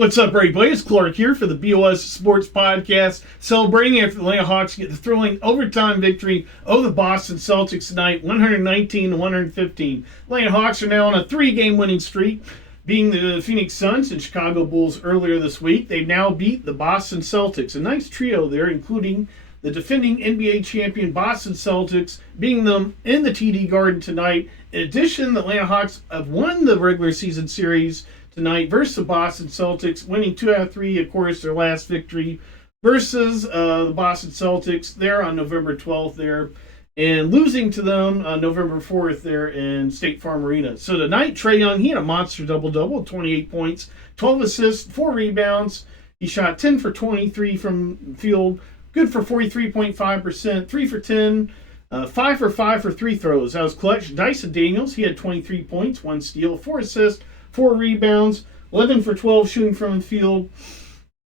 What's up, everybody? It's Clark here for the BOS Sports Podcast, celebrating after the Atlanta Hawks get the thrilling overtime victory over the Boston Celtics tonight, 119-115. Atlanta Hawks are now on a 3-game winning streak, beating the Phoenix Suns and Chicago Bulls earlier this week. They've now beat the Boston Celtics, a nice trio there, including the defending NBA champion Boston Celtics, beating them in the TD Garden tonight. In addition, the Atlanta Hawks have won the regular season series tonight versus the Boston Celtics, winning 2 out of 3, of course, their last victory versus the Boston Celtics there on November 12th there, and losing to them on November 4th there in State Farm Arena. So tonight, Trae Young, he had a monster double-double, 28 points, 12 assists, 4 rebounds. He shot 10 for 23 from field, good for 43.5%, 3 for 10, 5 for 5 for 3 throws. That was clutch. Dyson Daniels, he had 23 points, 1 steal, 4 assists, 4 rebounds, 11 for 12 shooting from the field.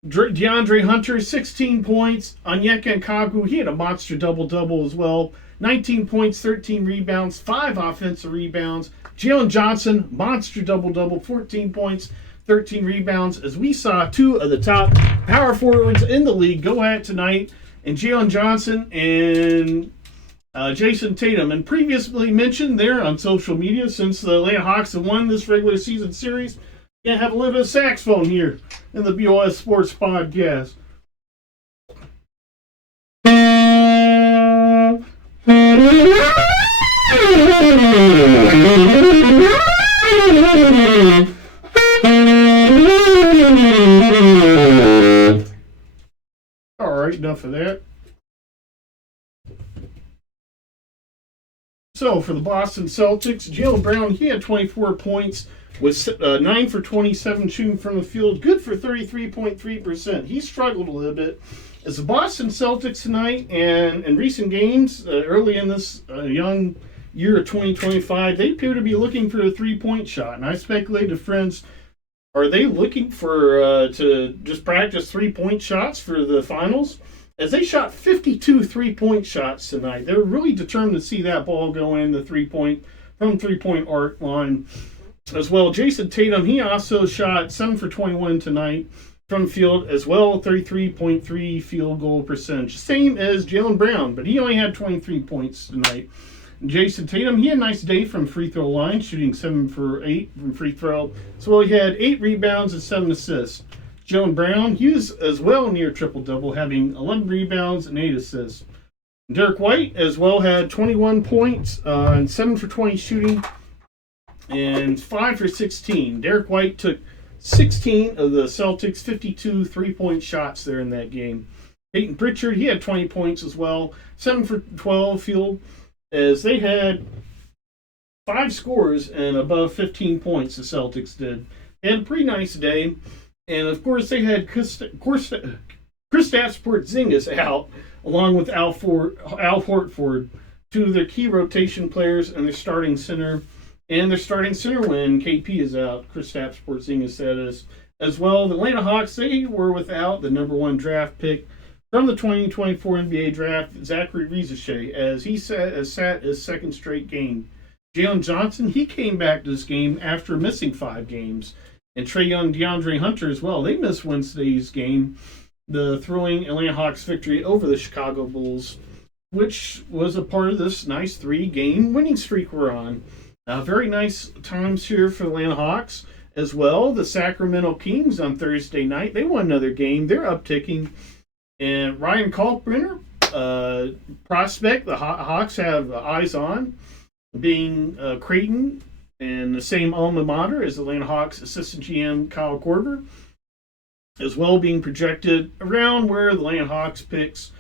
DeAndre Hunter, 16 points. Onyeka Okongwu, he had a monster double-double as well. 19 points, 13 rebounds, 5 offensive rebounds. Jalen Johnson, monster double-double, 14 points, 13 rebounds. As we saw 2 of the top power forwards in the league go at it tonight, and Jalen Johnson and Jason Tatum, and previously mentioned there on social media, since the Atlanta Hawks have won this regular season series, gonna have a little bit of saxophone here in the BOS Sports Podcast. All right, enough of that. So for the Boston Celtics, Jaylen Brown, he had 24 points with 9 for 27 shooting from the field, good for 33.3%. He struggled a little bit. As the Boston Celtics tonight and in recent games, early in this young year of 2025, they appear to be looking for a three-point shot. And I speculate to friends, are they looking for to just practice three-point shots for the finals? As they shot 52 three-point shots tonight, they're really determined to see that ball go in the three-point arc line as well. Jason Tatum, he also shot 7 for 21 tonight from field as well, 33.3 field goal percentage. Same as Jaylen Brown, but he only had 23 points tonight. Jason Tatum, he had a nice day from free throw line, shooting 7 for 8 from free throw. So he had 8 rebounds and 7 assists. Jaylen Brown, he was as well near triple-double, having 11 rebounds and 8 assists. Derek White as well had 21 points and 7 for 20 shooting and 5 for 16. Derek White took 16 of the Celtics' 52 three-point shots there in that game. Peyton Pritchard, he had 20 points as well, 7 for 12 field, as they had 5 scores and above 15 points, the Celtics did. They had a pretty nice day. And, of course, they had Kristaps Porzingis out, along with Al Horford, 2 of their key rotation players and their starting center. And their starting center when KP is out, Kristaps Porzingis, that is. As well, the Atlanta Hawks, they were without the number 1 draft pick from the 2024 NBA draft, Zachary Rizachet, as he sat his second straight game. Jalen Johnson, he came back to this game after missing 5 games. And Trae Young, DeAndre Hunter as well. They missed Wednesday's game, the thrilling Atlanta Hawks victory over the Chicago Bulls, which was a part of this nice 3-game winning streak we're on. Very nice times here for the Atlanta Hawks as well. The Sacramento Kings on Thursday night, they won another game. They're upticking. And Ryan Kalkbrenner, prospect, the Hawks have eyes on, being Creighton, and the same alma mater as the Atlanta Hawks assistant GM Kyle Korver, as well being projected around where the Atlanta Hawks picks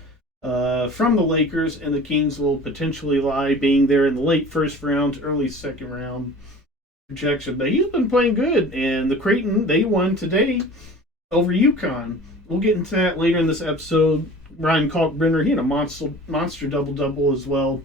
from the Lakers and the Kings will potentially lie, being there in the late first round to early second round projection. But he's been playing good, and the Creighton, they won today over UConn. We'll get into that later in this episode. Ryan Kalkbrenner, he had a monster double-double as well.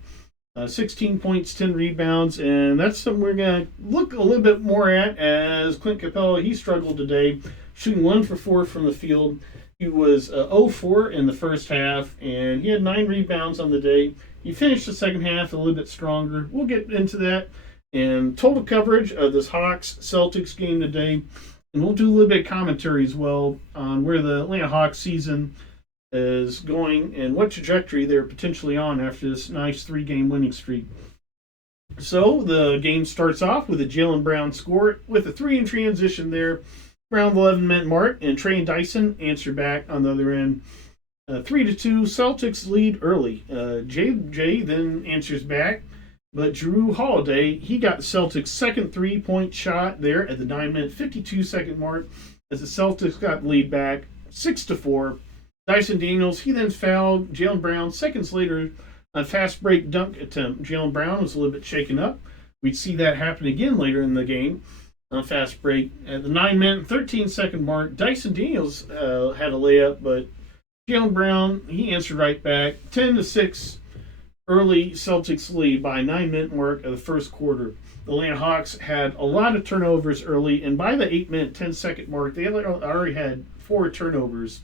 16 points, 10 rebounds, and that's something we're going to look a little bit more at as Clint Capella, he struggled today, shooting 1 for 4 from the field. He was 0-4 in the first half, and he had 9 rebounds on the day. He finished the second half a little bit stronger. We'll get into that. And total coverage of this Hawks-Celtics game today And we'll do a little bit of commentary as well on where the Atlanta Hawks season is going and what trajectory they're potentially on after this nice 3-game winning streak. So the game starts off with a Jaylen Brown score with a 3 in transition there around the 11-minute mark, and Trey and Dyson answer back on the other end. 3-2, Celtics lead early. JJ then answers back, but Drew Holiday, he got the Celtics' second 3-point shot there at the 9-minute 52-second mark as the Celtics got the lead back 6-4. Dyson Daniels, he then fouled Jaylen Brown seconds later on a fast break dunk attempt. Jaylen Brown was a little bit shaken up. We'd see that happen again later in the game on a fast break. At the 9-minute 13-second mark, Dyson Daniels had a layup, but Jaylen Brown, he answered right back. 10-6, early Celtics lead by 9-minute mark of the first quarter. The Atlanta Hawks had a lot of turnovers early, and by the 8-minute 10-second mark, they already had 4 turnovers.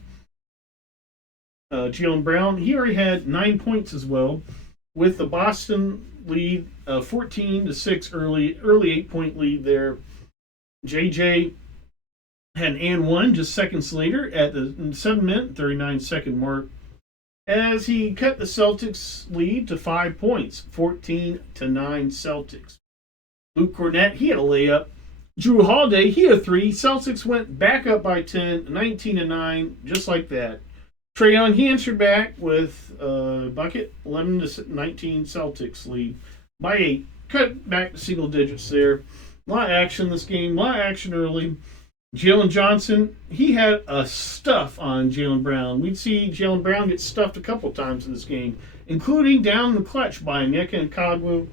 Jaylen Brown, he already had 9 points as well, with the Boston lead 14-6 early 8-point lead there. JJ had an and one just seconds later at the 7-minute 39-second mark as he cut the Celtics lead to 5 points, 14-9 Celtics. Luke Cornett, he had a layup. Drew Holiday, he had a 3. Celtics went back up by 10, 19-9, just like that. Trae Young, he answered back with a bucket, 11-19 Celtics lead by 8. Cut back to single digits there. A lot of action in this game, a lot of action early. Jalen Johnson, he had a stuff on Jaylen Brown. We'd see Jaylen Brown get stuffed a couple times in this game, including down in the clutch by Onyeka and Okongwu,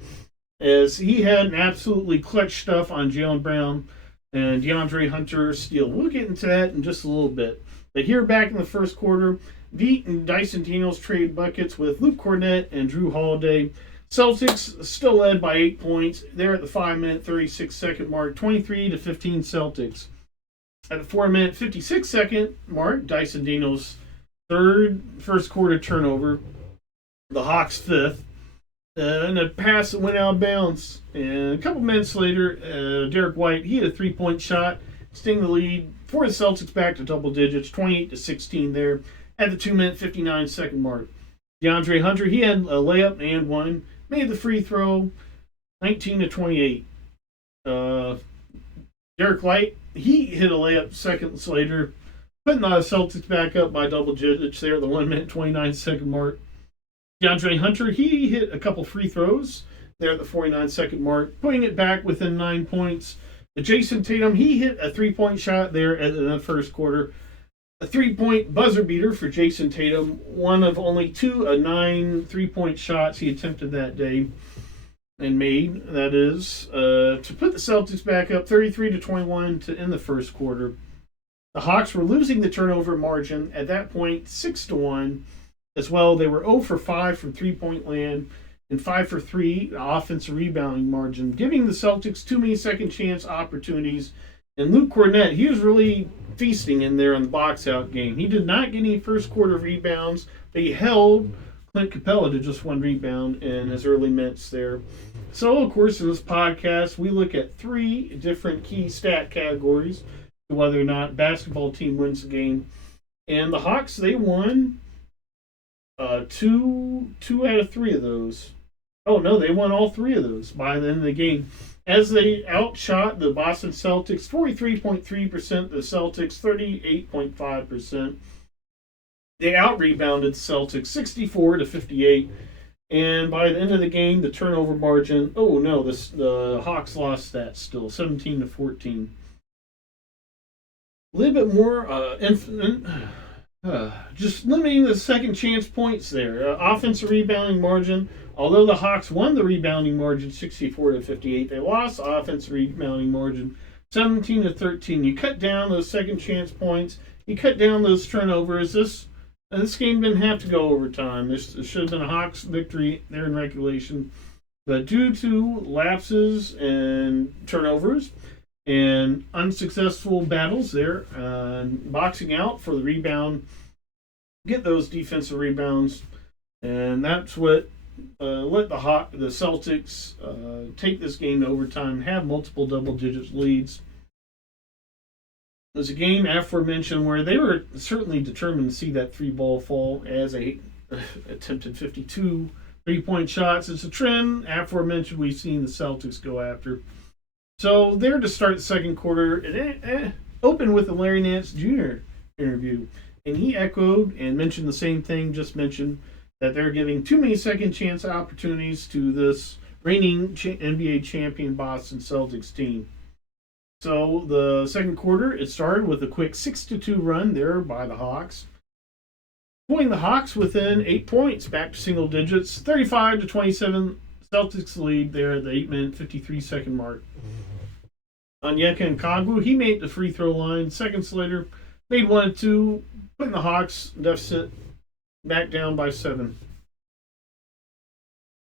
as he had an absolutely clutch stuff on Jaylen Brown and DeAndre Hunter steal. We'll get into that in just a little bit. But here back in the first quarter, Veit and Dyson Daniels trade buckets with Luke Cornett and Drew Holiday. Celtics still led by 8 points. They're at the 5-minute 36-second mark, 23-15 Celtics. At the 4-minute 56-second mark, Dyson Daniels' third first quarter turnover. The Hawks' fifth. And a pass that went out of bounds. And a couple minutes later, Derek White, he had a 3-point shot, extending the lead for the Celtics back to double digits, 28-16 there at the 2-minute 59-second mark. DeAndre Hunter, he had a layup and one, made the free throw, 19-28. Derek White, he hit a layup seconds later, putting the Celtics back up by double digits there at the 1-minute 29-second mark. DeAndre Hunter, he hit a couple free throws there at the 49-second mark, putting it back within 9 points. Jason Tatum, he hit a 3-point shot there in the first quarter. A 3-point buzzer beater for Jason Tatum, one of only 9 3-point shots he attempted that day and made, that is, to put the Celtics back up 33-21 to end the first quarter. The Hawks were losing the turnover margin at that point 6-1 as well. They were 0 for 5 from 3-point land and 5 for 3 offensive rebounding margin, giving the Celtics too many second chance opportunities. And Luke Cornett, he was really feasting in there on the box out game. He did not get any first quarter rebounds, but he held Clint Capella to just 1 rebound in his early minutes there. So, of course, in this podcast, we look at 3 different key stat categories to whether or not basketball team wins the game. And the Hawks, they won 2 out of 3 of those. Oh, no, they won all 3 of those by the end of the game, as they outshot the Boston Celtics 43.3%, the Celtics 38.5%. They out-rebounded the Celtics 64-58, and by the end of the game, the turnover margin, oh no, the Hawks lost that still, 17-14. A little bit more just limiting the second chance points there. Offensive rebounding margin, although the Hawks won the rebounding margin 64-58, they lost the offensive rebounding margin 17-13. You cut down those second chance points, you cut down those turnovers. This game didn't have to go overtime. This should have been a Hawks victory there in regulation. But due to lapses and turnovers and unsuccessful battles there, boxing out for the rebound, get those defensive rebounds, and that's what let the Celtics take this game to overtime, have multiple double-digit leads. It was a game aforementioned where they were certainly determined to see that three ball fall as a attempted 52 3-point shots. It's a trend aforementioned we've seen the Celtics go after. So there to start the second quarter, it opened with a Larry Nance Jr. interview. And he echoed and mentioned the same thing just mentioned, that they're giving too many second chance opportunities to this reigning NBA champion Boston Celtics team. So the second quarter, it started with a quick 6-2 run there by the Hawks, pulling the Hawks within 8 points, back to single digits, 35-27. Celtics lead there at the 8-minute, 53-second mark. Onyeka Okongwu, he made the free throw line. Seconds later, made 1 2, putting the Hawks deficit back down by 7.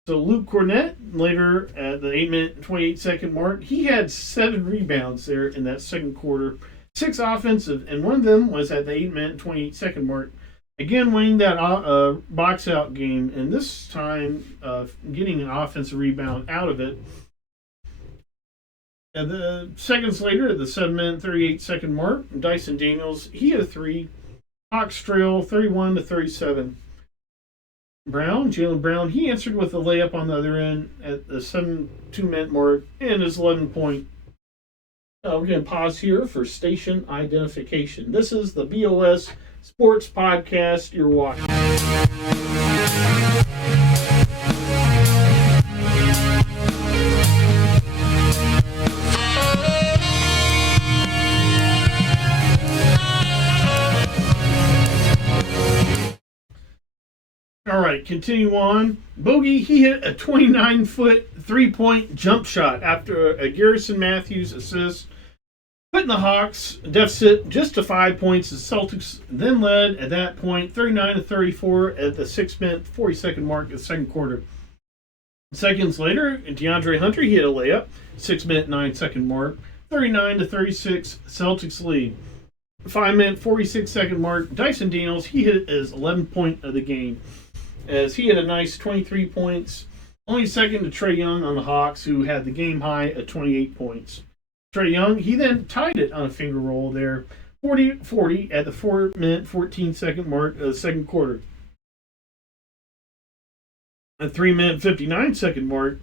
So Luke Cornett, later at the 8-minute, 28-second mark, he had 7 rebounds there in that second quarter. 6 offensive, and one of them was at the 8-minute, 28-second mark. Again, winning that box-out game, and this time getting an offensive rebound out of it. And the seconds later, at the 7-minute, 38-second mark, Dyson Daniels, he had a 3. Hawks trail 31-37. Jaylen Brown, he answered with a layup on the other end at the 7-2-minute mark and his 11-point. We're going to pause here for station identification. This is the BOS Sports Podcast you're watching. All right, continue on. Bogey, he hit a 29-foot 3-point jump shot after a Garrison Matthews assist, putting the Hawks deficit just to 5 points. The Celtics then led at that point 39-34 at the 6-minute, 40-second mark of the second quarter. Seconds later, DeAndre Hunter, he hit a layup, 6-minute, 9-second mark, 39-36, Celtics lead. 5-minute, 46-second mark, Dyson Daniels, he hit his 11th point of the game, as he had a nice 23 points, only second to Trae Young on the Hawks, who had the game high at 28 points. Trae Young, he then tied it on a finger roll there, 40-40 at the 4-minute, 14-second mark of the second quarter. At 3-minute, 59-second mark,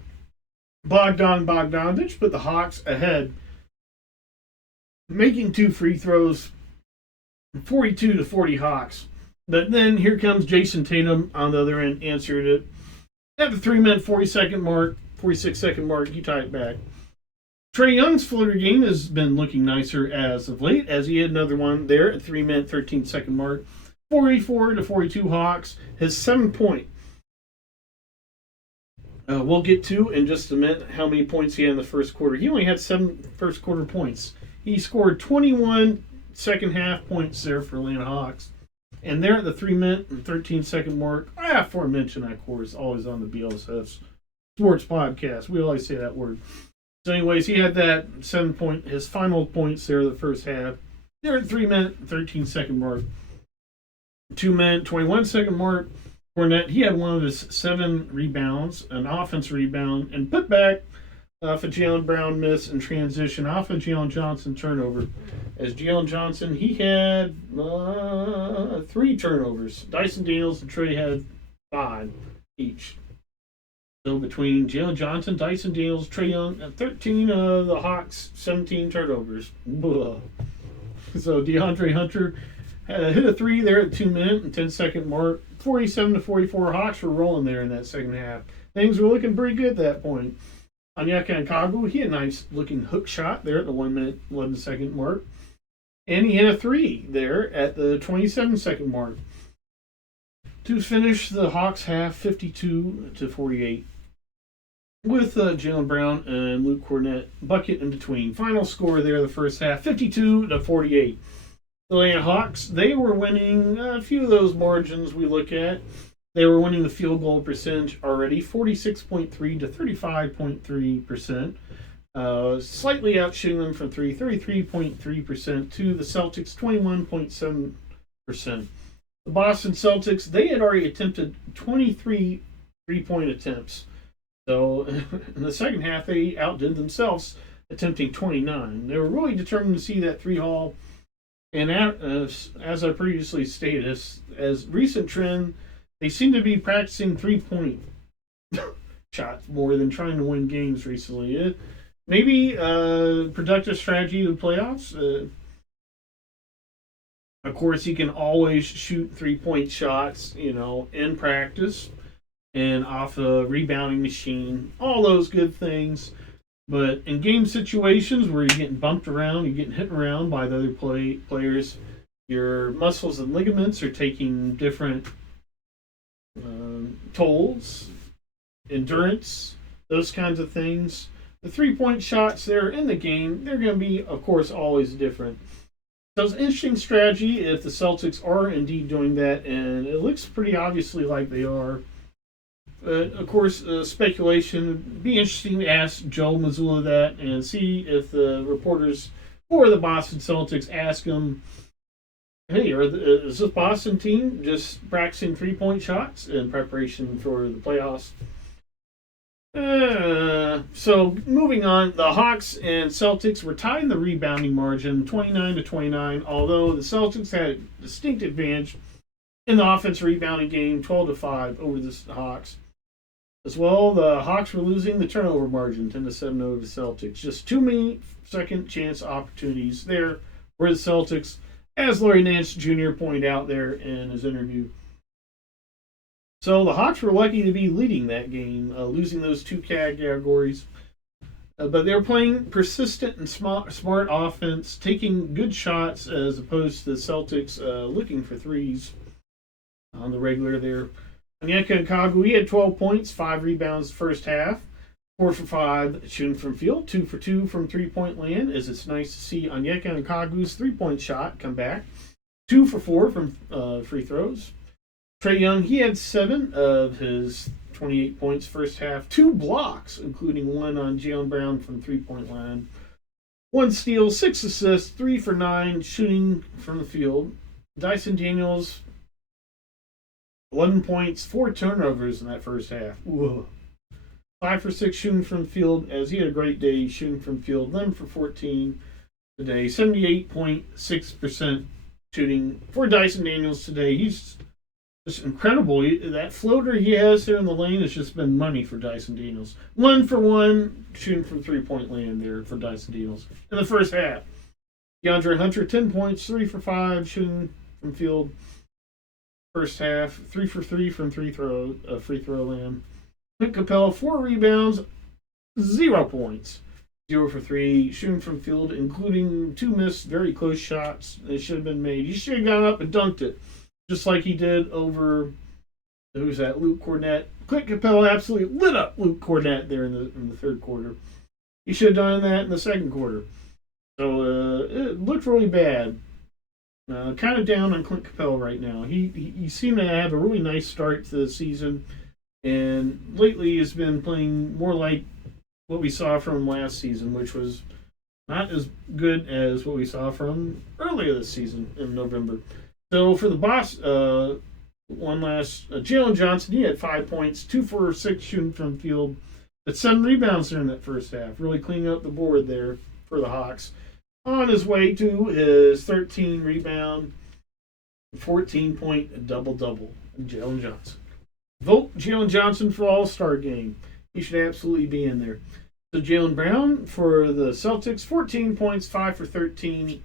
Bogdanovic put the Hawks ahead, making 2 free throws, 42-40 Hawks. But then here comes Jason Tatum on the other end, answered it. At the 3-minute, 46-second mark, he tied it back. Trae Young's floater game has been looking nicer as of late, as he had another one there at 3-minute, 13-second mark. 44-42 Hawks, his 7-point. We'll get to in just a minute how many points he had in the first quarter. He only had 7 first quarter points. He scored 21 second half points there for Atlanta Hawks. And there at the 3-minute and 13-second mark, aforementioned, of course, always on the BOS Sports Podcast. We always say that word. So anyways, he had that 7-point, his final points there the first half. There at 3-minute and 13-second mark. 2-minute, 21-second mark. Cornette, he had one of his 7 rebounds, an offense rebound, and put back for Jaylen Brown miss and transition off of Jalen Johnson turnover. As Jalen Johnson, he had 3 turnovers. Dyson Daniels and Trae had 5 each. So between Jalen Johnson, Dyson Daniels, Trae Young, and 13 of the Hawks, 17 turnovers. Blah. So DeAndre Hunter hit a 3 there at 2-minute and 10-second mark. 47-44 Hawks were rolling there in that second half. Things were looking pretty good at that point. Onyeka Okongwu, he had a nice looking hook shot there at the 1-minute, 11-second mark. And he hit a 3 there at the 27-second mark to finish the Hawks half 52-48. With Jaylen Brown and Luke Cornett bucket in between. Final score there the first half, 52-48. The Atlanta Hawks, they were winning a few of those margins we look at. They were winning the field goal percentage already, 46.3 to 35.3%. Slightly outshooting them from 3, 33.3% to the Celtics, 21.7%. The Boston Celtics, they had already attempted 23 3-point attempts. So in the second half, they outdid themselves, attempting 29. They were really determined to see that 3 haul And as I previously stated, as recent trend, they seem to be practicing 3-point shots more than trying to win games recently. Maybe a productive strategy in the playoffs. Of course, you can always shoot 3-point shots, in practice and off a rebounding machine. All those good things. But in game situations where you're getting bumped around, you're getting hit around by the other players, your muscles and ligaments are taking different tolls, endurance, those kinds of things. The 3-point shots there in the game, they're going to be, of course, always different. So it's an interesting strategy if the Celtics are indeed doing that, and it looks pretty obviously like they are. Of course, speculation. It'd be interesting to ask Joe Mazzulla that and see if the reporters for the Boston Celtics ask him, hey, is this Boston team just practicing 3-point shots in preparation for the playoffs? So moving on, the Hawks and Celtics were tied in the rebounding margin, 29-29. Although the Celtics had a distinct advantage in the offensive rebounding game, 12-5 over the Hawks. As well, the Hawks were losing the turnover margin, 10-7 over the Celtics. Just too many second chance opportunities there for the Celtics, as Larry Nance Jr. pointed out there in his interview. So the Hawks were lucky to be leading that game, losing those two categories. But they were playing persistent and smart offense, taking good shots as opposed to the Celtics looking for threes on the regular there. Onyeka Okongwu, he had 12 points, 5 rebounds first half, 4 for 5 shooting from field, 2 for 2 from 3-point land, as it's nice to see Onyeka Okongwu's 3-point shot come back. 2 for 4 from free throws. Trae Young, he had 7 of his 28 points first half, 2 blocks, including 1 on Jaylen Brown from 3-point line. 1 steal, 6 assists, 3 for 9 shooting from the field. Dyson Daniels, 11 points, 4 turnovers in that first half. Whoa. 5 for 6 shooting from the field, as he had a great day shooting from the field. 11 for 14 today. 78.6% shooting for Dyson Daniels today. He's just incredible. That floater he has there in the lane has just been money for Dyson Daniels. 1 for 1 shooting from 3-point land there for Dyson Daniels in the first half. DeAndre Hunter, 10 points, 3 for 5 shooting from field first half. 3 for 3 from free throw land. Clint Capella, 4 rebounds, 0 points. 0 for 3 shooting from field, including 2 missed very close shots that should have been made. He should have gone up and dunked it, just like he did over, who's that, Luke Cornett. Clint Capella absolutely lit up Luke Cornett there in the third quarter. He should have done that in the second quarter. So it looked really bad. Kind of down on Clint Capella right now. He seemed to have a really nice start to the season, and lately has been playing more like what we saw from last season, which was not as good as what we saw from earlier this season in November. So for the boss, one last, Jalen Johnson, he had 5 points, 2 for 6 shooting from field, but 7 rebounds during that first half, really cleaning up the board there for the Hawks. On his way to his 13 rebound, 14-point double-double, Jalen Johnson. Vote Jalen Johnson for All-Star game. He should absolutely be in there. So Jaylen Brown for the Celtics, 14 points, 5 for 13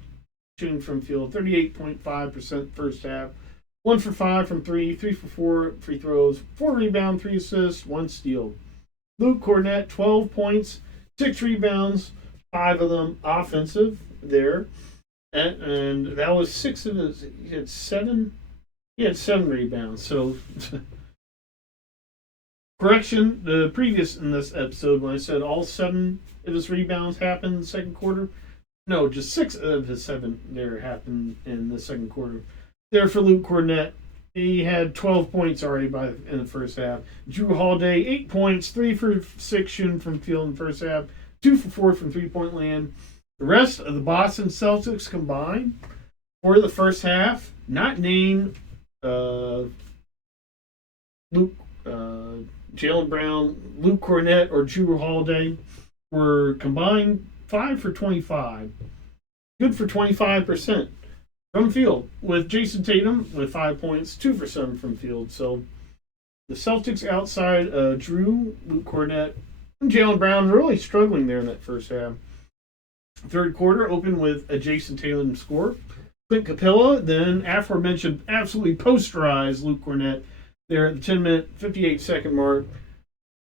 shooting from field, 38.5% first half, 1 for 5 from 3, 3 for 4 free throws, 4 rebounds, 3 assists, 1 steal. Luke Cornett, 12 points, 6 rebounds, 5 of them offensive there. And that was 6 of his. He had 7 rebounds. So, correction, the previous in this episode when I said all 7 of his rebounds happened in the second quarter. No, just 6 of his 7 there happened in the second quarter. There for Luke Cornett, he had 12 points already in the first half. Drew Holiday, 8 points, 3 for 6 shooting from field in the first half, 2 for 4 from 3-point land. The rest of the Boston Celtics combined for the first half, not named Jaylen Brown, Luke Cornett, or Drew Holiday, were combined 5 for 25. Good for 25%. from field, with Jason Tatum with 5 points, 2 for 7 from field. So the Celtics outside Drew, Luke Cornett, and Jaylen Brown really struggling there in that first half. Third quarter opened with a Jason Tatum score. Clint Capella, then aforementioned absolutely posterized Luke Cornett there at the 10-minute, 58-second mark.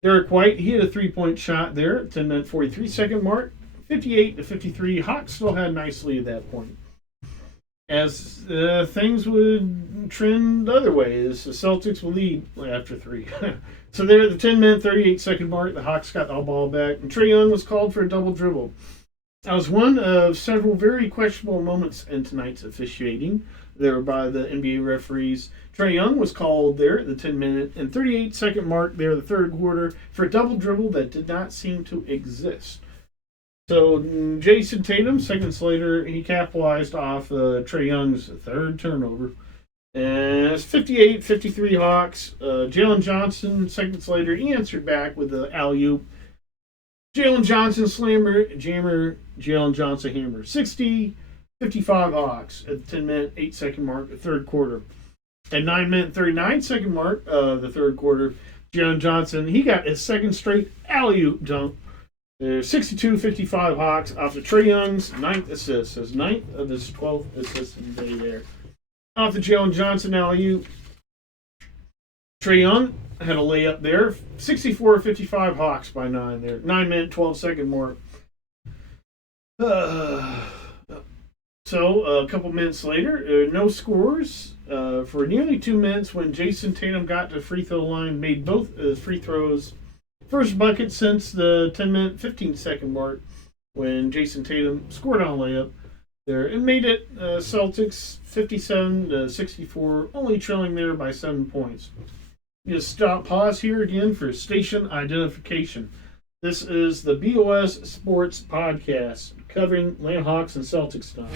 Derek White, he had a 3-point shot there at the 10-minute, 43-second mark. 58-53. Hawks still had a nice lead at that point. As things would trend the other way, as the Celtics will lead after 3. So there at the 10-minute, 38-second mark, the Hawks got the ball back, and Trae Young was called for a double dribble. That was one of several very questionable moments in tonight's officiating there by the NBA referees. Trae Young was called there at the 10-minute and 38-second mark there, the third quarter, for a double dribble that did not seem to exist. So Jason Tatum, seconds later, he capitalized off Trae Young's third turnover. And it's 58-53 Hawks. Jalen Johnson, seconds later, he answered back with the alley-oop. Jalen Johnson slammer, jammer, Jalen Johnson hammer. 60-55 Hawks at the 10-minute, 8-second mark, the third quarter. At 9-minute, 39-second mark, the third quarter, Jalen Johnson, he got his second straight alley-oop dunk. 62-55 Hawks off of Trae Young's 9th assist. His 9th of his 12th assists of the day there. Off the Jalen Johnson alley-oop. Trae Young had a layup there. 64-55 Hawks by 9 there. 9-minute, 12-second mark. So a couple minutes later, no scores for nearly 2 minutes when Jason Tatum got to the free throw line, made both free throws. First bucket since the 10-minute, 15-second mark when Jason Tatum scored on a layup there and made it Celtics 57-64, only trailing there by 7 points. Just pause here again for station identification. This is the BOS Sports Podcast covering Atlanta Hawks and Celtics stuff.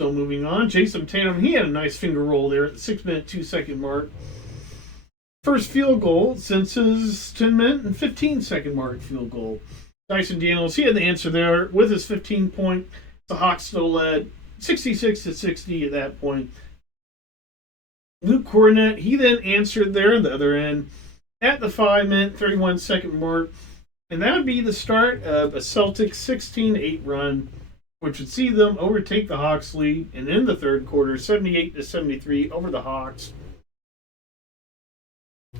So moving on, Jason Tatum, he had a nice finger roll there at the 6-minute, 2-second mark. First field goal since his 10-minute and 15-second mark field goal. Dyson Daniels, he had the answer there with his 15-point. The Hawks still led 66-60 at that point. Luke Cornett, he then answered there on the other end at the 5-minute, 31-second mark. And that would be the start of a Celtics 16-8 run, which would see them overtake the Hawks lead and in the third quarter, 78-73 over the Hawks.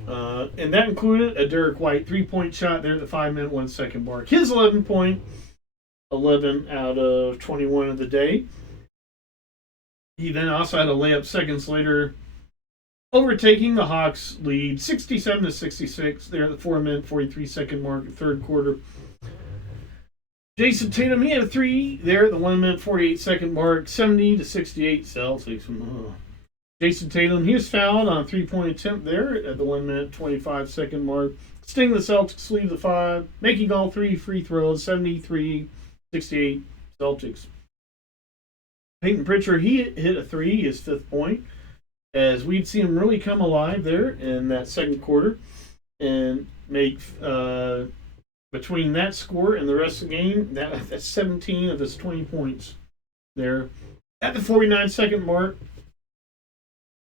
And that included a Derek White 3-point shot there at the 5-minute, 1-second mark. His 11-point, 11 out of 21 of the day. He then also had a layup seconds later, overtaking the Hawks lead 67-66 there at the 4-minute, 43-second mark, third quarter. Jason Tatum, he had a 3 there at the 1-minute, 48-second mark, 70-68 Celtics. Jason Tatum, he was fouled on a 3-point attempt there at the 1-minute, 25-second mark. Sting the Celtics lead the 5, making all 3 free throws, 73-68 Celtics. Peyton Pritchard, he hit a 3, his 5th point, as we'd see him really come alive there in that second quarter and make between that score and the rest of the game, that's 17 of his 20 points there. At the 49-second mark,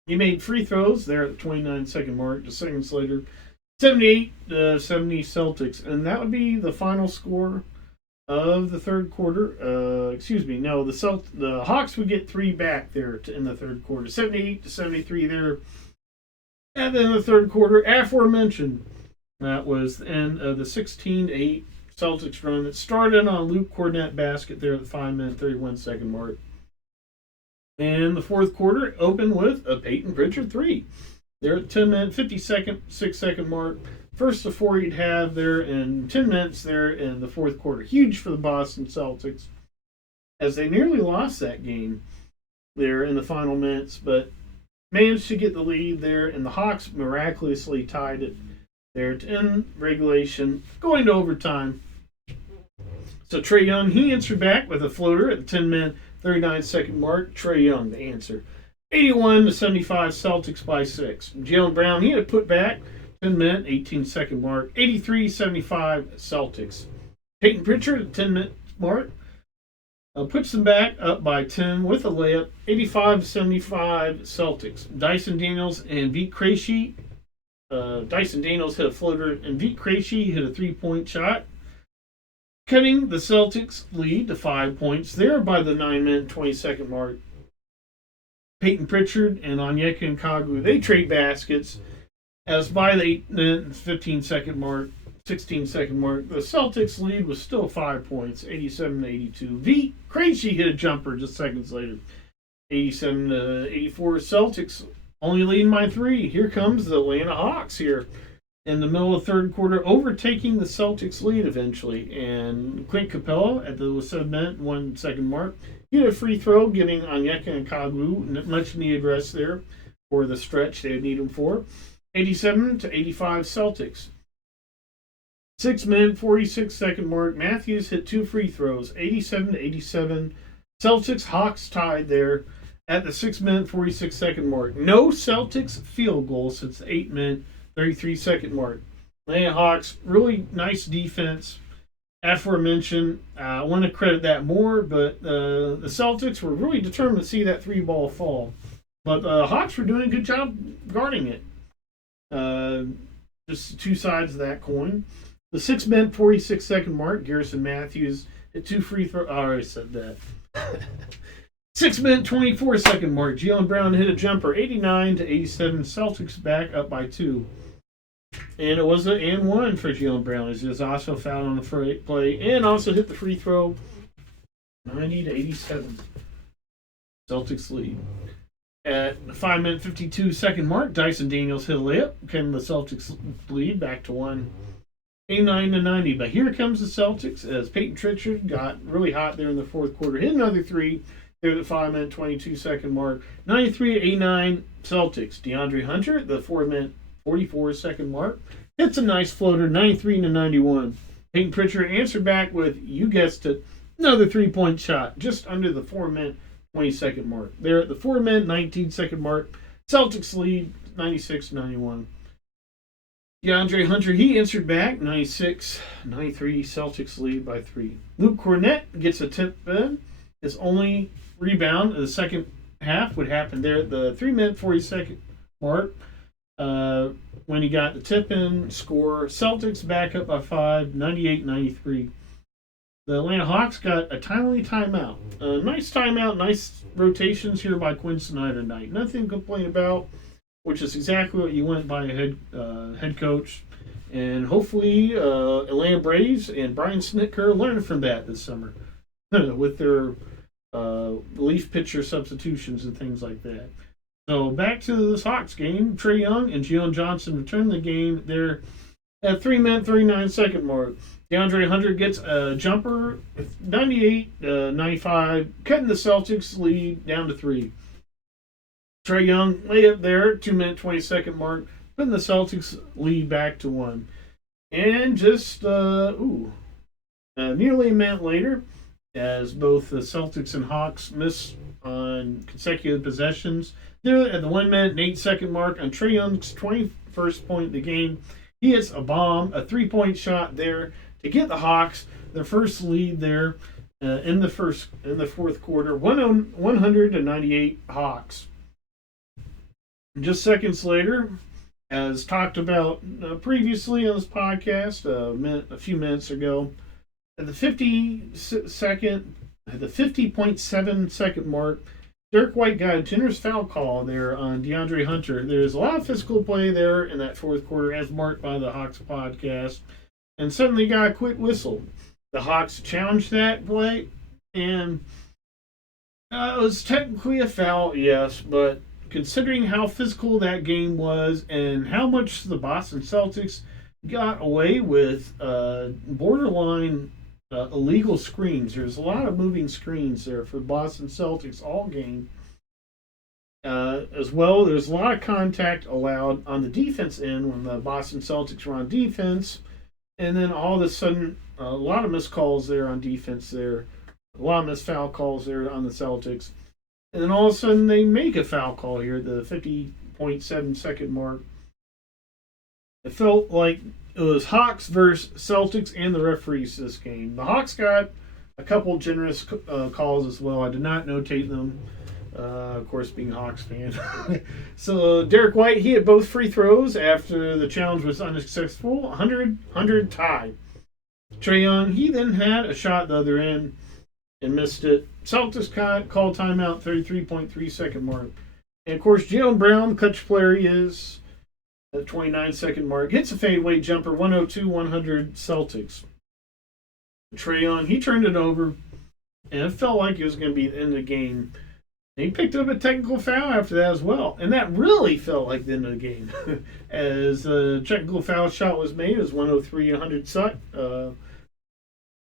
he made free throws there at the 29-second mark, just seconds later. 78-70 Celtics. And that would be the final score of the third quarter. The Hawks would get 3 back there in the third quarter. 78-73 there. And then the third quarter, aforementioned, that was the end of the 16-8 Celtics run that started on Luke Cornett basket there at the 5-minute, 31-second mark. And the fourth quarter opened with a Peyton Pritchard 3. There at the 10-minute, 50-second, 6-second mark. First of 4 he'd have there in 10 minutes there in the fourth quarter. Huge for the Boston Celtics, as they nearly lost that game there in the final minutes, but managed to get the lead there, and the Hawks miraculously tied it there to end regulation, going to overtime. So Trae Young, he answered back with a floater at the 10-minute, 39-second mark. Trae Young, the answer. 81-75 Celtics by 6. Jaylen Brown, he had a putback. 10-minute, 18-second mark. 83-75 Celtics. Peyton Pritchard, 10-minute mark. Puts them back up by 10 with a layup. 85-75 Celtics. Dyson Daniels and Vit Krejci. Dyson Daniels hit a floater, and Vit Krejci hit a three-point shot, cutting the Celtics' lead to 5 points there by the 9-minute, 20-second mark. Peyton Pritchard and Onyeka Okongwu, they trade baskets, as by the 8-minute, 15-second mark, 16-second mark, the Celtics' lead was still 5 points, 87-82. Vit Krejci hit a jumper just seconds later, 87-84. Celtics only leading by 3. Here comes the Atlanta Hawks here in the middle of the third quarter, overtaking the Celtics lead eventually. And Clint Capella at the 7-minute, 1-second mark, he had a free throw, giving Onyeka Okongwu much needed rest there for the stretch they need him for. 87-85 Celtics. 6-minute, 46-second mark, Matthews hit 2 free throws, 87-87. Celtics Hawks tied there at the 6-minute, 46-second mark. No Celtics field goal since the 8-minute, 33-second mark. Atlanta Hawks, really nice defense. Aforementioned, I want to credit that more, but the Celtics were really determined to see that 3-ball fall. But the Hawks were doing a good job guarding it. Just two sides of that coin. The 6-minute, 46-second mark, Garrison Matthews hit 2 free throws. I already said that. 6-minute, 24-second mark, Jaylen Brown hit a jumper, 89-87. Celtics back up by 2. And it was an and one for Jaylen Brown, as he was also fouled on the play and also hit the free throw, 90-87. Celtics lead. At the 5-minute, 52-second mark, Dyson Daniels hit a layup, came the Celtics lead back to 1. 89-90. But here comes the Celtics as Peyton Pritchard got really hot there in the fourth quarter. Hit another 3 there at the 5-minute, 22-second mark. 93-89 Celtics. DeAndre Hunter, the 4-minute, 44-second mark, hits a nice floater, 93-91. Peyton Pritchard answered back with, you guessed it, another 3-point shot, just under the 4-minute, 20-second mark. There at the 4-minute, 19-second mark, Celtics lead 96-91. DeAndre Hunter, he answered back, 96-93, Celtics lead by 3. Luke Cornett gets a tip in. His only rebound of the second half would happen there at the 3-minute, 40-second mark. When he got the tip-in score, Celtics back up by 5, 98-93. The Atlanta Hawks got a timely timeout. Nice timeout, nice rotations here by Quinn Snyder tonight. Nothing to complain about, which is exactly what you want by a head coach. And hopefully Atlanta Braves and Brian Snitker learn from that this summer with their relief pitcher substitutions and things like that. So back to this Hawks game. Trae Young and Jalen Johnson return the game there at 3-minute, 39-second mark. DeAndre Hunter gets a jumper, 98-95, cutting the Celtics lead down to 3. Trae Young layup there, 2-minute, 20-second mark, putting the Celtics lead back to 1. And just, nearly a minute later, as both the Celtics and Hawks miss on consecutive possessions, there at the 1-minute and 8-second mark on Trae Young's 21st point of the game, he hits a bomb, a 3-point shot there to get the Hawks their first lead there in the fourth quarter, 100-98 Hawks. Just seconds later, as talked about previously on this podcast a few minutes ago, at the 50.7 second mark, Derek White got a generous foul call there on DeAndre Hunter. There's a lot of physical play there in that fourth quarter, as marked by the Hawks podcast, and suddenly got a quick whistle. The Hawks challenged that play, and it was technically a foul, yes, but considering how physical that game was and how much the Boston Celtics got away with borderline illegal screens. There's a lot of moving screens there for Boston Celtics all game. As well, there's a lot of contact allowed on the defense end when the Boston Celtics were on defense. And then all of a sudden, a lot of missed calls there on defense there A lot of missed foul calls there on the Celtics. And then all of a sudden they make a foul call here at the 50.7-second mark. It felt like it was Hawks versus Celtics and the referees this game. The Hawks got a couple generous calls as well. I did not notate them. Of course, being a Hawks fan. So Derek White, he had both free throws after the challenge was unsuccessful. 100 tie. Trae Young, he then had a shot at the other end and missed it. Celtics called timeout, 33.3-second mark. And of course, Jaylen Brown, the clutch player he is, at 29-second mark, hits a fadeaway jumper, 102-100 Celtics. Trae Young, he turned it over, and it felt like it was going to be the end of the game. And he picked up a technical foul after that as well, and that really felt like the end of the game. As the technical foul shot was made, it was 103-100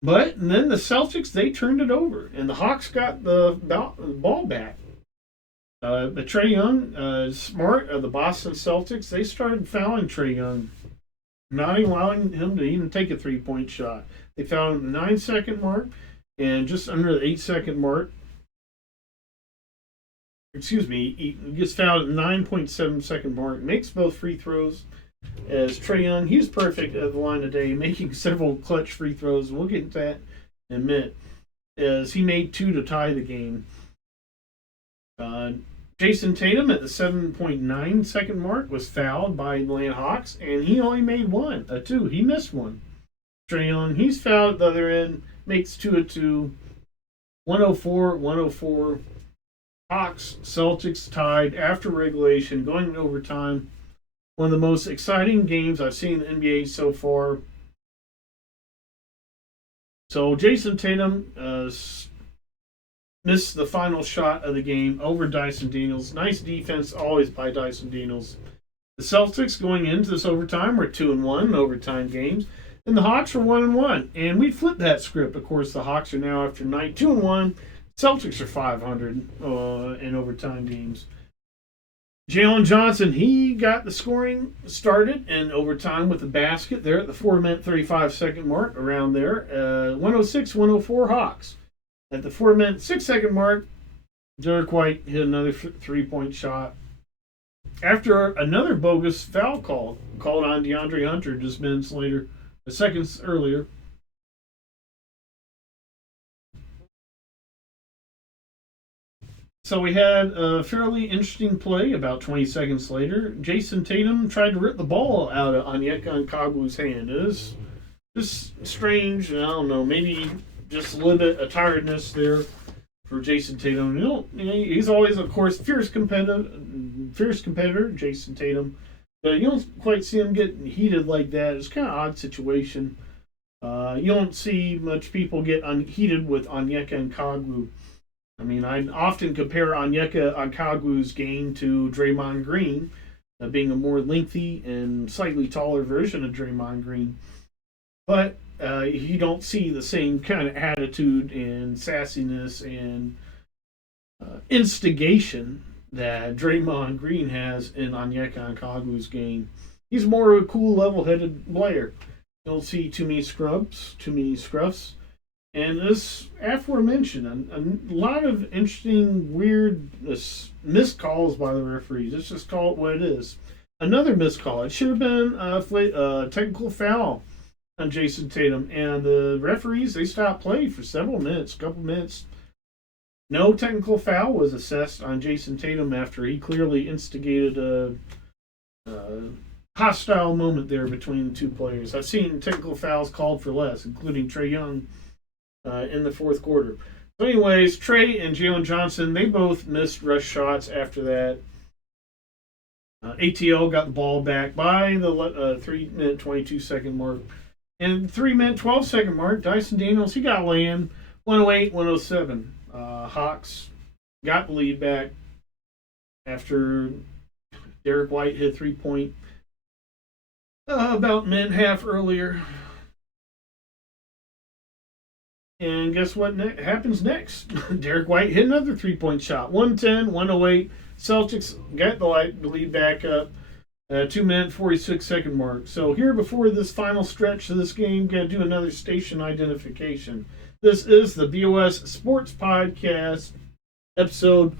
But and then the Celtics, they turned it over, and the Hawks got the ball back. But Trae Young, smart of the Boston Celtics, they started fouling Trae Young, not allowing him to even take a three-point shot. They fouled him at the 9-second mark, and just under the 8-second mark, he gets fouled at the 9.7-second mark, makes both free throws. As Trae Young, he's perfect at the line today, making several clutch free throws. We'll get into that in a minute. As he made 2 to tie the game. Jason Tatum at the 7.9-second mark was fouled by the Atlanta Hawks, and he only made 2. He missed one. Trae Young, he's fouled at the other end, makes 2 of 2. 104-104. Hawks, Celtics tied after regulation, going into overtime. One of the most exciting games I've seen in the NBA so far. So Jason Tatum missed the final shot of the game over Dyson Daniels. Nice defense always by Dyson Daniels. The Celtics going into this overtime were 2-1 in overtime games, and the Hawks were 1-1. And we flipped that script. Of course, the Hawks are now after night 2-1. Celtics are 500 in overtime games. Jalen Johnson, he got the scoring started in overtime with a basket there at the 4-minute 35-second mark, around there. 106-104 Hawks. At the 4-minute 6-second mark, Derek White hit another three-point shot. After another bogus foul called on DeAndre Hunter just minutes later, seconds earlier. So we had a fairly interesting play about 20 seconds later. Jason Tatum tried to rip the ball out of Onyeka Okongwu's hand. It was just strange. I don't know, maybe just a little bit of tiredness there for Jason Tatum. He's always, of course, fierce competitor, Jason Tatum. But you don't quite see him getting heated like that. It's kind of an odd situation. You don't see much people get heated with Onyeka Okongwu. I mean, I often compare Onyeka Okongwu's game to Draymond Green, being a more lengthy and slightly taller version of Draymond Green. But you don't see the same kind of attitude and sassiness and instigation that Draymond Green has in Onyeka Okongwu's game. He's more of a cool, level-headed player. You don't see too many scruffs. And this aforementioned, a lot of interesting, weird missed calls by the referees. Let's just call it what it is. Another missed call. It should have been a technical foul on Jason Tatum. And the referees, they stopped play for several minutes, a couple minutes. No technical foul was assessed on Jason Tatum after he clearly instigated a hostile moment there between the two players. I've seen technical fouls called for less, including Trae Young in the fourth quarter. So anyways, Trae and Jalen Johnson, they both missed rush shots after that. ATL got the ball back by the 3-minute 22-second mark. And 3-minute 12-second mark, Dyson Daniels, he got lay-in, 108-107. Hawks got the lead back after Derek White hit 3-point about a minute and a half earlier. And guess what happens next? Derek White hit another 3-point shot. 110-108. Celtics got the lead back up. 2-minute 46-second mark. So here before this final stretch of this game, got to do another station identification. This is the BOS Sports Podcast, episode.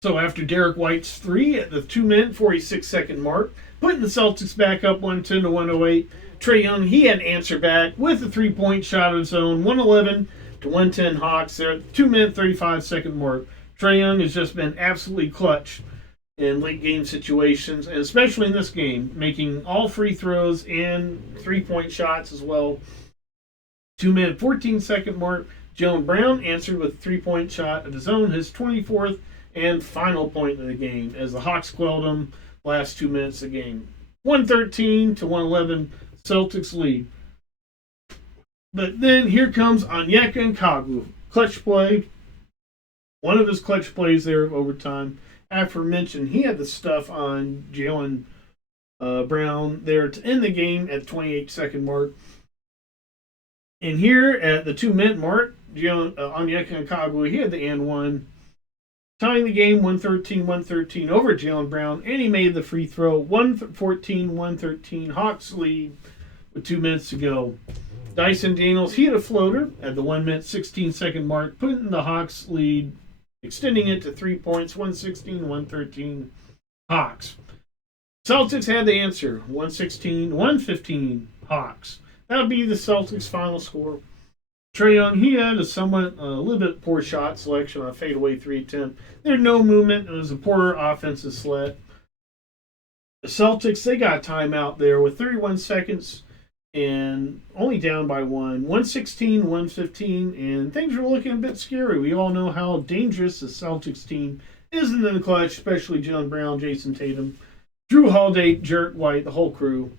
So after Derek White's 3 at the 2-minute 46-second mark, putting the Celtics back up 110 to 108, Trae Young, he had an answer back with a 3-point shot of his own, 111 to 110 Hawks there at the 2-minute 35-second mark. Trae Young has just been absolutely clutch in late game situations, and especially in this game, making all free throws and 3-point shots as well. 2-minute 14-second mark, Jaylen Brown answered with a 3-point shot of his own, his 24th and final point of the game, as the Hawks quelled them last 2 minutes of the game. 113 to 111, Celtics lead. But then here comes Onyeka Okongwu. Clutch play. One of his clutch plays there of overtime. Aforementioned, he had the stuff on Jaylen Brown there to end the game at the 28-second mark. And here at the 2-minute mark, Onyeka Okongwu, he had the and one, tying the game 113 over Jaylen Brown, and he made the free throw. 113. Hawks lead with 2 minutes to go. Dyson Daniels, he had a floater at the 1-minute 16-second mark, putting the Hawks lead, extending it to 3 points, 113 Hawks. Celtics had the answer, 115 Hawks. That would be the Celtics' final score. Trae Young, he had a little bit poor shot selection on a fadeaway 3 attempt. There's no movement. It was a poor offensive sled. The Celtics, they got a timeout there with 31 seconds and only down by 116, 115, and things were looking a bit scary. We all know how dangerous the Celtics team is in the clutch, especially Jaylen Brown, Jason Tatum, Drew Holiday, Derek White, the whole crew.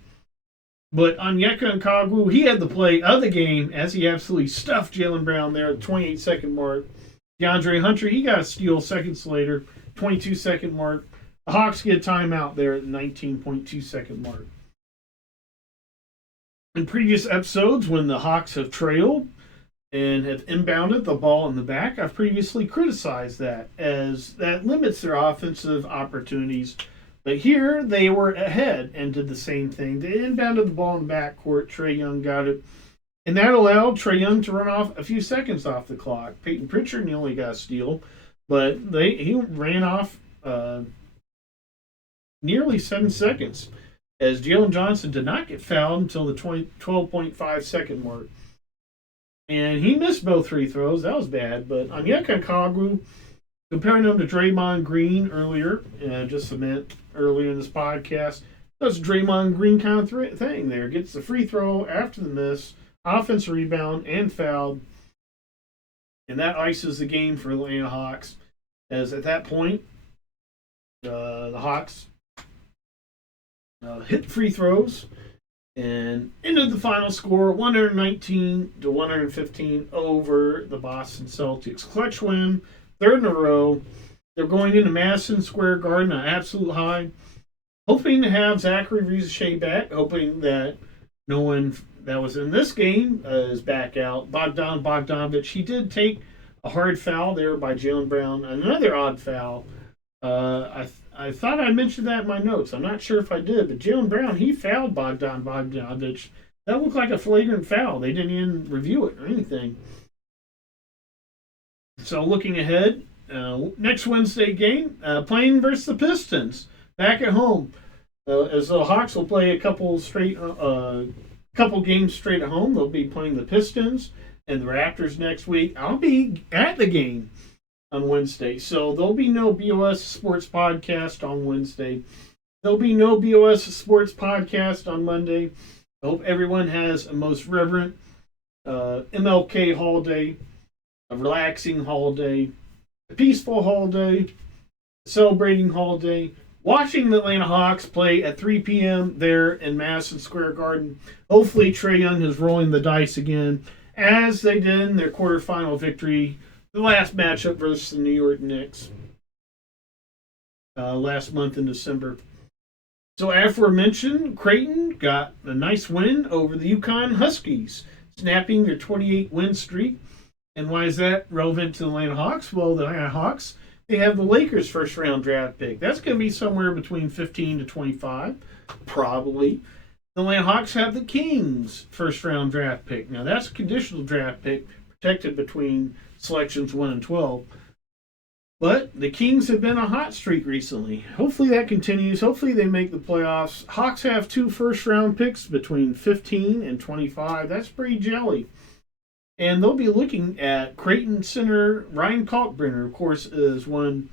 But Onyeka Okongwu, he had the play of the game as he absolutely stuffed Jaylen Brown there at the 28-second mark. DeAndre Hunter, he got a steal seconds later, 22-second mark. The Hawks get a timeout there at the 19.2-second mark. In previous episodes, when the Hawks have trailed and have inbounded the ball in the back, I've previously criticized that, as that limits their offensive opportunities. But here, they were ahead and did the same thing. They inbounded the ball in the backcourt. Trae Young got it. And that allowed Trae Young to run off a few seconds off the clock. Peyton Pritchard nearly got a steal, but he ran off nearly 7 seconds, as Jalen Johnson did not get fouled until the 12.5-second mark. And he missed both free throws. That was bad. But Onyeka Okongwu, comparing him to Draymond Green earlier, just a minute earlier in this podcast, that's a Draymond Green kind of thing there. Gets the free throw after the miss, offensive rebound, and fouled. And that ices the game for the Atlanta Hawks, as at that point, the Hawks hit free throws and ended the final score 119 to 115 over the Boston Celtics. Clutch win, third in a row. They're going into Madison Square Garden, an absolute high. Hoping to have Zachary Rizachet back. Hoping that no one that was in this game is back out. Bogdanovic, he did take a hard foul there by Jaylen Brown. Another odd foul. I thought I mentioned that in my notes. I'm not sure if I did, but Jaylen Brown, he fouled Bogdanovic. That looked like a flagrant foul. They didn't even review it or anything. So looking ahead, next Wednesday game, playing versus the Pistons back at home. As the Hawks will play a couple games straight at home. They'll be playing the Pistons and the Raptors next week. I'll be at the game on Wednesday, so there'll be no BOS Sports Podcast on Wednesday. There'll be no BOS Sports Podcast on Monday. I hope everyone has a most reverent MLK holiday, a relaxing holiday, a peaceful holiday, a celebrating holiday. Watching the Atlanta Hawks play at 3 p.m. there in Madison Square Garden. Hopefully Trae Young is rolling the dice again, as they did in their quarterfinal victory, the last matchup versus the New York Knicks last month in December. So aforementioned, Creighton got a nice win over the UConn Huskies, snapping their 28 win streak. And why is that relevant to the Atlanta Hawks? Well, the Atlanta Hawks, they have the Lakers' first round draft pick. That's going to be somewhere between 15 to 25, probably. The Atlanta Hawks have the Kings' first round draft pick. Now, that's a conditional draft pick protected between selections 1 and 12. But the Kings have been a hot streak recently. Hopefully that continues. Hopefully they make the playoffs. Hawks have 2 first round picks between 15 and 25. That's pretty jelly. And they'll be looking at Creighton center Ryan Kalkbrenner, of course, is one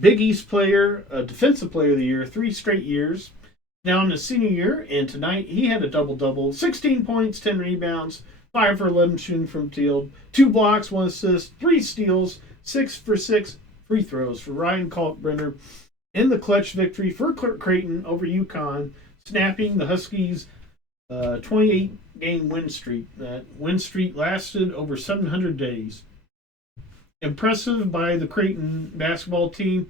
Big East player, a defensive player of the year, 3 straight years. Now in his senior year, and tonight he had a double-double, 16 points, 10 rebounds, 5 for 11 shooting from field, 2 blocks, 1 assist, 3 steals, 6 for 6 free throws for Ryan Kalkbrenner in the clutch victory for Creighton over UConn, snapping the Huskies' 28-game win streak. That win streak lasted over 700 days. Impressive by the Creighton basketball team.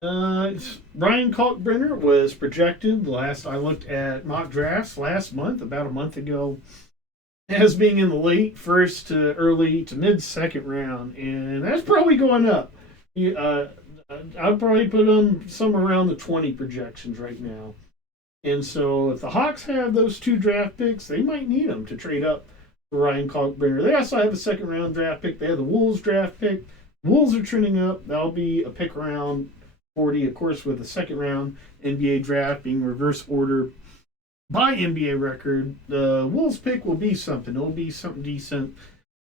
Ryan Kalkbrenner was projected, last I looked at mock drafts last month, about a month ago, as being in the late first to early to mid-second round, and that's probably going up. I'd probably put him somewhere around the 20 projections right now. And so if the Hawks have those 2 draft picks, they might need them to trade up for Ryan Kalkbrenner. They also have a second round draft pick. They have the Wolves draft pick. Wolves are trending up. That'll be a pick around 40, of course, with the second round NBA draft being reverse order by NBA record. The Wolves pick will be something. It'll be something decent.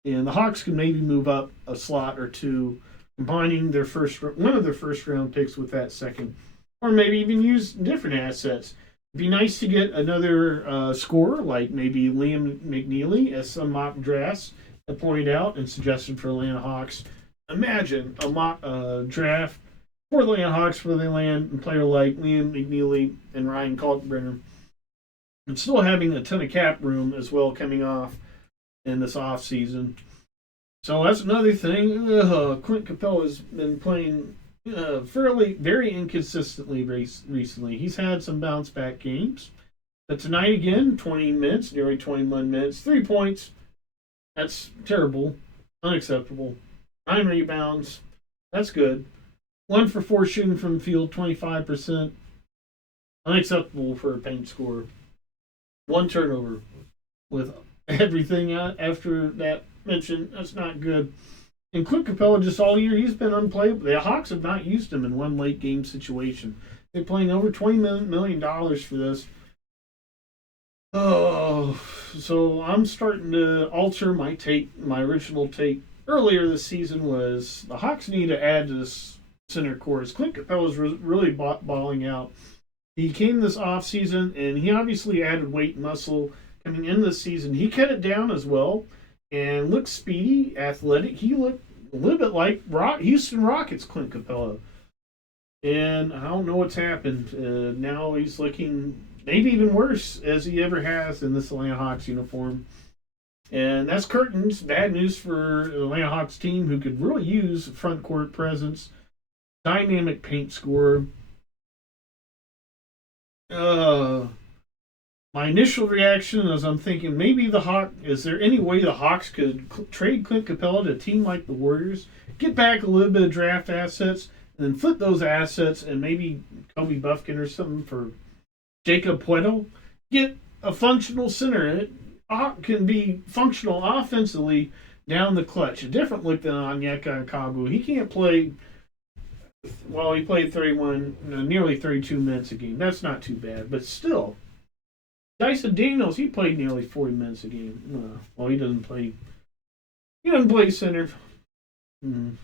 And the Hawks can maybe move up a slot or 2, combining one of their first round picks with that second, or maybe even use different assets. It'd be nice to get another scorer like maybe Liam McNeely, as some mock drafts have pointed out and suggested for Atlanta Hawks. Imagine a mock draft for the Atlanta Hawks where they land a player like Liam McNeely and Ryan Kalkbrenner, and still having a ton of cap room as well coming off in this off season. So that's another thing. Clint Capella's been playing very inconsistently recently. He's had some bounce back games. But tonight again, 20 minutes, nearly 21 minutes, 3 points. That's terrible. Unacceptable. 9 rebounds. That's good. 1 for 4 shooting from the field, 25%. Unacceptable for a paint scorer. 1 turnover. With everything after that mentioned, that's not good. And Clint Capella, just all year, he's been unplayable. The Hawks have not used him in one late game situation. They're playing over $20 million for this. Oh, so I'm starting to alter my take. My original take earlier this season was the Hawks need to add to this center core. Clint Capella's really balling out. He came this offseason, and he obviously added weight and muscle coming into the season. He cut it down as well and looked speedy, athletic. He looked a little bit like Houston Rockets Clint Capella. And I don't know what's happened. Now he's looking maybe even worse as he ever has in this Atlanta Hawks uniform. And that's curtains. Bad news for the Atlanta Hawks team, who could really use front court presence, dynamic paint scorer. My initial reaction is I'm thinking maybe is there any way the Hawks could trade Clint Capella to a team like the Warriors, get back a little bit of draft assets, and then flip those assets and maybe Kobe Buffkin or something for Jacob Puedo? Get a functional center. It can be functional offensively down the clutch. A different look than Onyeka Okongwu. He can't play. Well, he played nearly 32 minutes a game. That's not too bad, but still. Dyson Daniels, he played nearly 40 minutes a game. Well, he doesn't play. He doesn't play center. The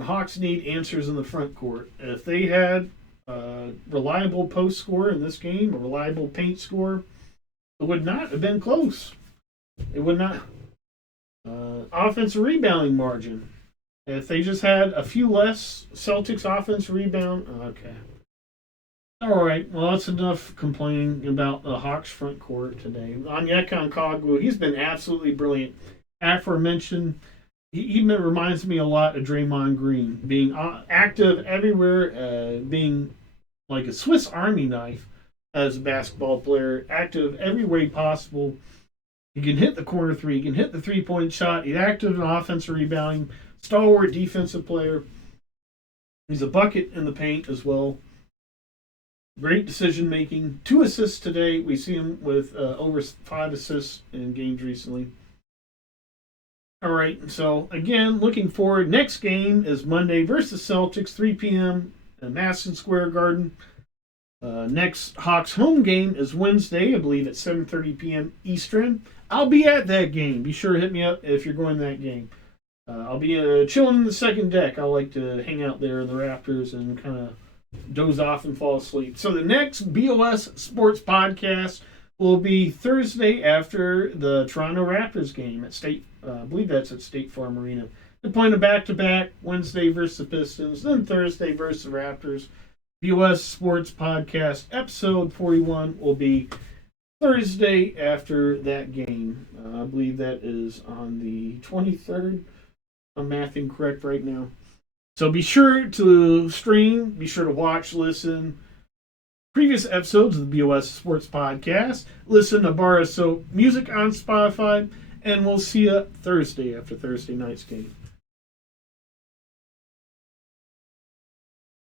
Hawks need answers in the front court. If they had a reliable post scorer in this game, a reliable paint scorer, it would not have been close. It would not. Offensive rebounding margin. If they just had a few less Celtics offensive rebound, okay. All right, well, that's enough complaining about the Hawks front court today. Onyeka Okongwu, he's been absolutely brilliant. Aforementioned, he reminds me a lot of Draymond Green, being active everywhere, being like a Swiss Army knife as a basketball player, active every way possible. He can hit the corner three, he can hit the 3-point shot, he's active in offensive rebounding, stalwart defensive player. He's a bucket in the paint as well. Great decision making. 2 assists today. We see him with over 5 assists in games recently. All right, so again, looking forward. Next game is Monday versus Celtics, 3 p.m. at Madison Square Garden. Next Hawks home game is Wednesday, I believe at 7:30 p.m. Eastern. I'll be at that game. Be sure to hit me up if you're going to that game. I'll be chilling in the second deck. I like to hang out there in the rafters and kind of doze off and fall asleep. So the next BOS Sports Podcast will be Thursday after the Toronto Raptors game at State. I believe that's at State Farm Arena. They're playing a back-to-back, Wednesday versus the Pistons, then Thursday versus the Raptors. BOS Sports Podcast episode 41 will be Thursday after that game. I believe that is on the 23rd. I'm mathing correct right now. So be sure to stream, be sure to watch, listen. Previous episodes of the BOS Sports Podcast. Listen to Bar of Soap music on Spotify. And we'll see you Thursday after Thursday night's game.